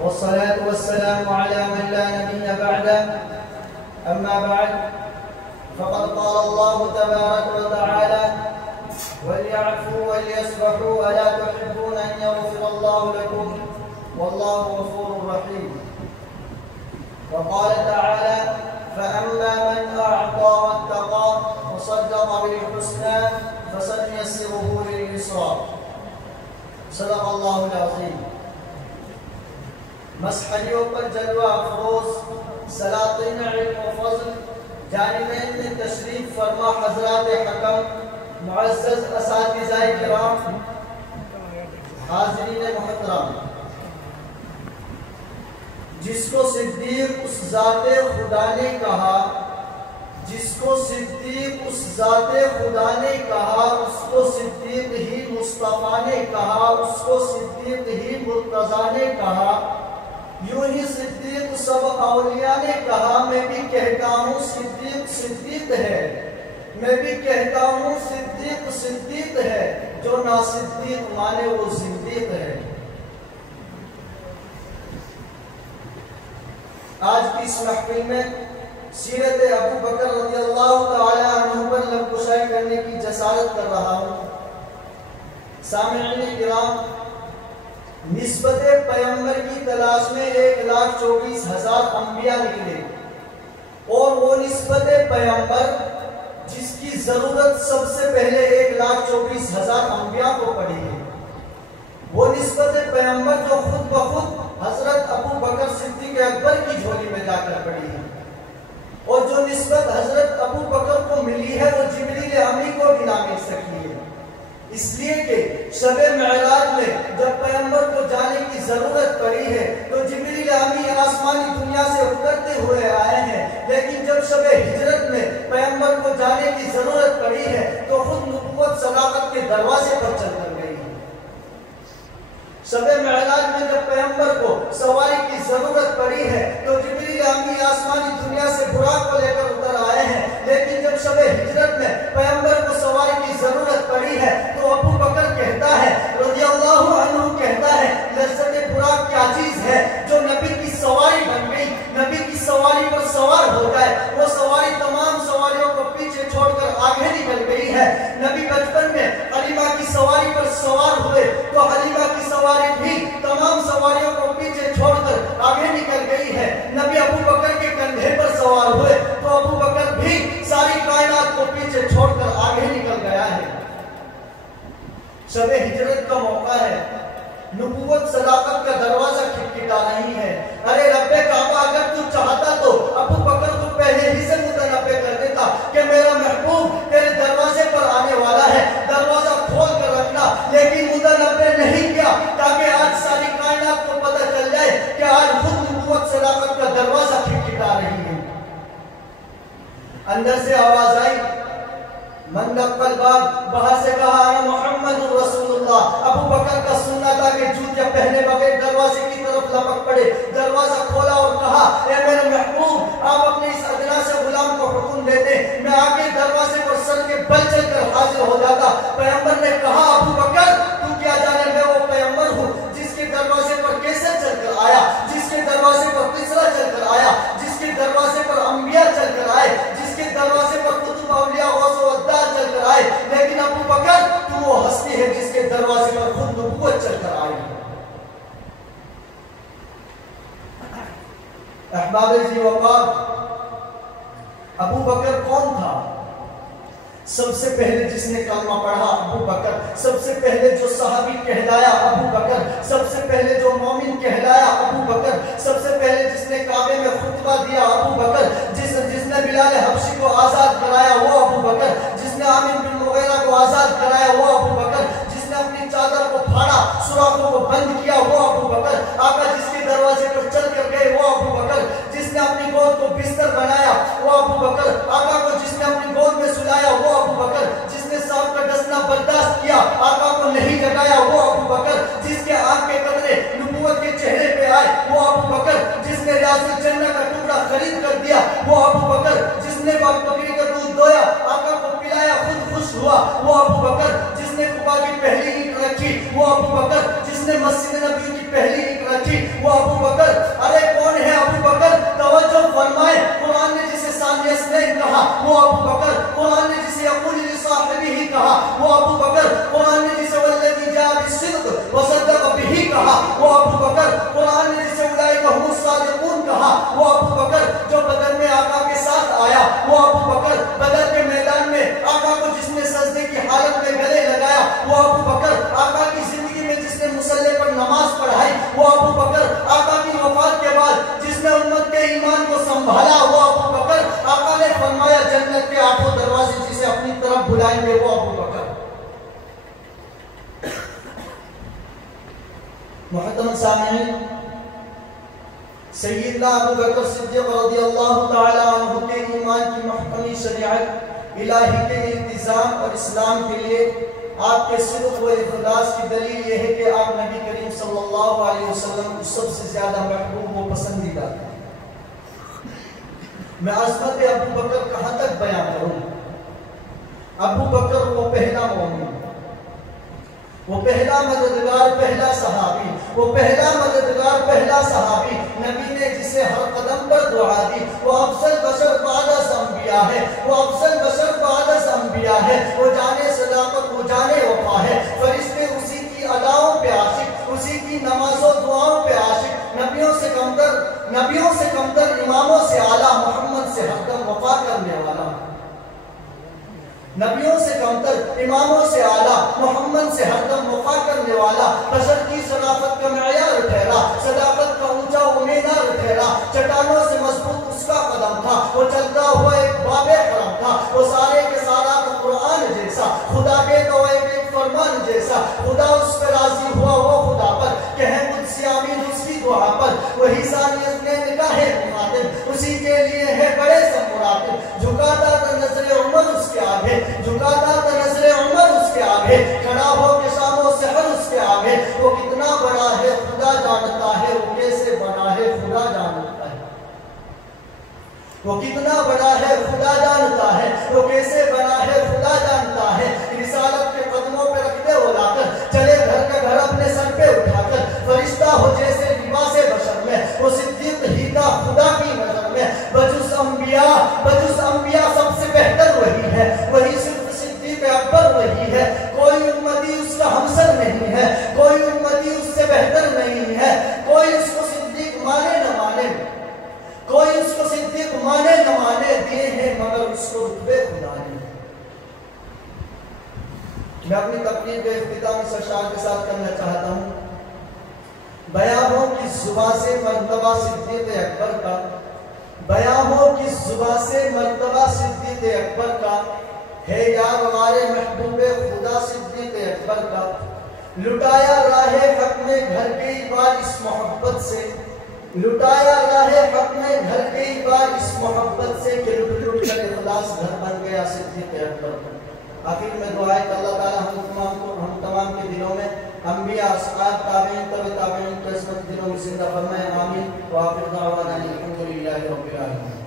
والصلاة والسلام على من لا نبي بعده. أما بعد، فقد قال الله تبارك وتعالى: وليعفوا وليصفحوا ألا تحبون أن يغفر الله لكم والله غفور رحيم. وقال تعالى: فأما من أعطى واتقى وصدق بالحسنى فسنيسره لليسرى. صدق اللہ العظیم. مسحریوں پر جلوہ افروز سلاطین علم و فضل جانبین میں تشریف فرما حضرات حکم، معزز اساتذہ کرام، حاضرین محترم، جس کو صدیق اس ذات خدا نے کہا، جس کو صدیق اس ذات خدا نے کہا، اس کو صدیق ہی مصطفیٰ نے کہا، اس کو صدیق ہی مرتضیٰ نے کہا، یوں ہی صدیق سب اولیاء نے کہا. میں بھی کہتا ہوں صدیق صدیق ہے، میں بھی کہتا ہوں صدیق صدیق ہے، جو نا صدیق مانے وہ صدیق ہے. آج کی اس محفل میں سیرت ابو بکر رضی اللہ تعالی عنہ پر لب کشائی کرنے کی جسارت کر رہا ہوں. سامعین کرام، نسبت پیغمبر کی تلاش میں 1,24,000 انبیاء نکلے، اور وہ نسبت پیغمبر جس کی ضرورت سب سے پہلے 1,24,000 انبیاء کو پڑی ہے، وہ نسبت پیغمبر جو خود بخود حضرت ابو بکر صدیق اکبر کی جھولی میں جا کر پڑی ہے، اور جو نسبت حضرت ابو بکر کو ملی ہے وہ جبریل امی کو بھی نہ مل سکی ہے. اس لیے کہ شب معراج میں جب پیغمبر کو جانے کی ضرورت پڑی ہے تو جبریل امی آسمانی دنیا سے اترتے ہوئے آئے ہیں، لیکن جب شب ہجرت میں پیغمبر کو جانے کی ضرورت پڑی ہے تو خود نبوت صداقت کے دروازے پر چل کر گئی ہے. شب معراج میں جب پیغمبر کو سواری کی ضرورت پڑی ہے تو جبریل امی آسمانی دنیا سے براق کو لے کر اتر آئے ہیں، لیکن جب شب ہجرت میں پیغمبر کو سواری کی ضرورت پڑی ہے تو ابو بکر کہتا ہے رضی اللہ عنہ کہتا ہے لذت براق کیا چیز ہے جو نبی کی سواری بن گئی، نبی کی سواری پر سوار ہو جائے. وہ سواری تمام سواریوں کو پیچھے چھوڑ کر آگے نکل گئی ہے. نبی بچپن میں حلیمہ کی سواری پر سوار ہوئے تو حلیمہ کی سواری بھی تمام سواریوں کو پیچھے چھوڑ کر آگے نکل گئی ہے. نبی ابو بکر کے کندھے پر سوار ہوئے تو ابو بکر بھی ساری کائنات کو پیچھے چھوڑ کر آگے نکل گیا ہے. شب ہجرت کا موقع ہے، نبوت صداقت کا دروازہ کھٹکھٹا رہی ہے. ارے رب کعبہ، اگر تو چاہتا تو ابو بکر کو پہلے ہی سے متنبع کر دیتا کہ میرا محبوب تیرے دروازے پر آنے والا ہے، دروازہ کھول کر رکھنا، لیکن متنبع نہیں کیا تاکہ آج ساری کائنات کو پتہ چل جائے کہ آج خود نبوت صداقت کا دروازہ کھٹکھٹا رہی ہے. اندر سے آواز آئی، من دق الباب، باہر سے کہا انا محمد رسول اللہ. ابو بکر کا سننا تھا کہ جوتے پہنے بغیر دروازے کی طرف لپک پڑے. دروازہ کھولا اور کہا اے میرے محبوب، آپ اپنے اس ادنا سے غلام کو حکم دے دیں، میں آگے دروازے پر سر کے بل چل کر حاضر ہو جاتا. پیغمبر نے کہا ابو بکر تو کیا جانے میں وہ پیغمبر ہوں جس کے دروازے پر کیسر چل کر آیا، جس کے دروازے پر کسرا چل کر آیا، جس کے دروازے پر انبیاء چل کر آئے، جس کے دروازے پر قطب اولیاء غوث و عداد چل کر آئے. لیکن ابو بکر تو وہ ہستی ہے جس کے دروازے پر خود نبوت چل کر آئی. احباب ذی وقار، ابو بکر کون تھا؟ سب سے پہلے جس نے کلمہ پڑھا ابو بکر، سب سے پہلے جو صحابی کہلایا ابو بکر، سب سے پہلے جو مومن کہلایا ابو بکر، سب سے پہلے جس نے کعبے میں خطبہ دیا ابو بکر، جس نے بلال حبشی کو آزاد کرایا وہ ابو بکر، جس نے عامر بن مغیرہ کو آزاد کرایا وہ ابو بکر، جس نے اپنی چادر کو پھاڑا، سوراخوں کو بند کیا وہ ابو بکر، آقا جس کے دروازے پر چل کر گئے وہ ابو بکر، جس نے اپنی گود کو بستر بنایا وہ ابو بکر، آقا کو جس نے اپنی گود میں سلایا وہ ابو بکر، جس نے سانپ کا ڈسنا برداشت کیا آقا کو نہیں جگایا وہ ابو بکر، جس کے آنکھ کے قطرے نبوت کے چہرے پہ آئے وہ ابو بکر، جس نے ریاض الجنہ کا ٹکڑا خرید کر دیا وہ ابو بکر، جس نے بکری کا دودھ دویا آقا کو پلایا خود خوش ہوا وہ ابو بکر، جس نے قبا کی پہلی اینٹ رکھی وہ ابو بکر، نے مسجد نبی کی پہلی اینٹ رکھی وہ ابو بکر. ارے کون ہے ابو بکر؟ توجہ فرمائے. قرآن نے جسے ثانیہ اثنین کہا وہ ابو بکر. قرآن نے جسے یقول لصاحبہ کہا وہ ابو بکر. قرآن نے جسے والذی جاء بالصدق وصدق بہ کہا وہ ابو بکر. قرآن نے جسے اولئک هم الصادقون کہا وہ ابو بکر. جو بدر میں آقا کے ساتھ آیا وہ ابو بکر. بدر کے میدان میں آقا کو جس نے سجدے کی حالت میں گلے لگایا وہ ابو بکر. آقا کی زندگی میں جس نے مصلی پر نماز پڑھائی وہ ابو بکر. آقا کی وفات کے بعد جس نے امت کے ایمان کو سنبھالا وہ ابو بکر. آقا نے فرمایا جنت کے 8 دروازے جسے اپنی طرف بلائیں گے وہ ابو بکر. محترم سامعین، سیدنا ابو بکر صدیق رضی اللہ تعالی عنہ کے ایمان کی محکمی شریعت الہی کے التزام اور اسلام کے لیے آپ کے صدق و اخلاص کی دلیل یہ ہے کہ آپ نبی کریم صلی اللہ علیہ وسلم کو سب سے زیادہ محبوب و پسندیدہ ہیں. میں عظمت ابو بکر کہاں تک بیان کروں؟ ابو بکر وہ پہلا مومن، وہ پہلا مددگار، پہلا صحابی، وہ پہلا مددگار، پہلا صحابی نبی نے جسے ہر قدم پر دعا دی. وہ افضل بشر بعد از انبیاء ہے، وہ افضل بشر بعد از انبیاء ہے. وہ جانے صداقت، وہ جانے وفا ہے. فرشتے اسی کی اداؤں پہ عاشق، اسی کی نماز و دعاؤں پہ عاشق. نبیوں سے کمتر، اماموں سے اعلیٰ، محمد سے ہر دم وفا کرنے والا. نبیوں سے کمتر، اماموں سے اعلیٰ، محمد سے ہر دم وفا کرنے والا. بشر کی صداقت کا معیار ٹھہرا، صداقت کا اونچا وہ مینار ٹھہرا. چٹانوں سے مضبوط اس کا قدم تھا، وہ چلتا ہوا ایک باب حرم تھا. وہ سارے کے سارا قرآن جیسا، خدا کے تو ایک فرمان جیسا. خدا اس پہ راضی ہوا وہ خدا پر، کہیں قدسی آمین اس کی دعا پر. وہی ثانیت نے نکاح مخاطب، اسی کے لیے ہے بڑے سب مراتب. جھکاتا تھا نظر عمر اس کے آگے، جھکاتا تھا نظر عمر اس کے آگے. کھڑا ہو کے شام و سحر اس کے آگے. وہ کتنا بڑا ہے خدا جانتا ہے، وہ کیسے بنا ہے خدا جانتا ہے. وہ کتنا بڑا ہے خدا جانتا ہے، وہ کیسے بنا ہے خدا جانتا ہے. رسالت کے قدموں پہ رکھتے ہو لا کر، چلے گھر کا گھر اپنے سر پہ اٹھا کر. فرشتہ ہو جیسے لباس بشر میں، وہ صدیق ہی تھا خدا کی نظر میں. بجز انبیاء سب سے بہتر وہی ہے، وہی صرف صدیق اکبر وہی ہے. کوئی امتی اس کا ہمسر نہیں ہے، کوئی امتی اس سے بہتر نہیں ہے. کوئی اس کو صدیق مانے نہ مانے، کوئی اس کو صدیق مانے نہ مانے، دیے ہیں مگر اس کو رتبے خدا نے. میں اپنی تقریر کے اختتام اس اشعار کے ساتھ کرنا چاہتا ہوں. بیاں ہو کس زباں سے مرتبہ صدیق اکبر کا، بیاں ہو کس زباں سے مرتبہ صدیق اکبر کا. ہے یار ہمارے محبوب خدا صدیق اکبر کا. لٹایا راہ حق میں گھر گئی بار اس محبت سے، لٹایا راہ حق میں گھر گئی بار اس محبت سے، کہ لٹ لٹ کر اخلاص گھر بن گیا صدیق اکبر کا. آخر میں دعا ہے کہ اللہ تعالی ہم تمام کے دلوں میں انبیاء، اصحاب، تابعین، تابعین کی عظمت دلوں میں زندہ فرمائے. آمین. وآخر دعوانا الحمدللہ رب العالمین.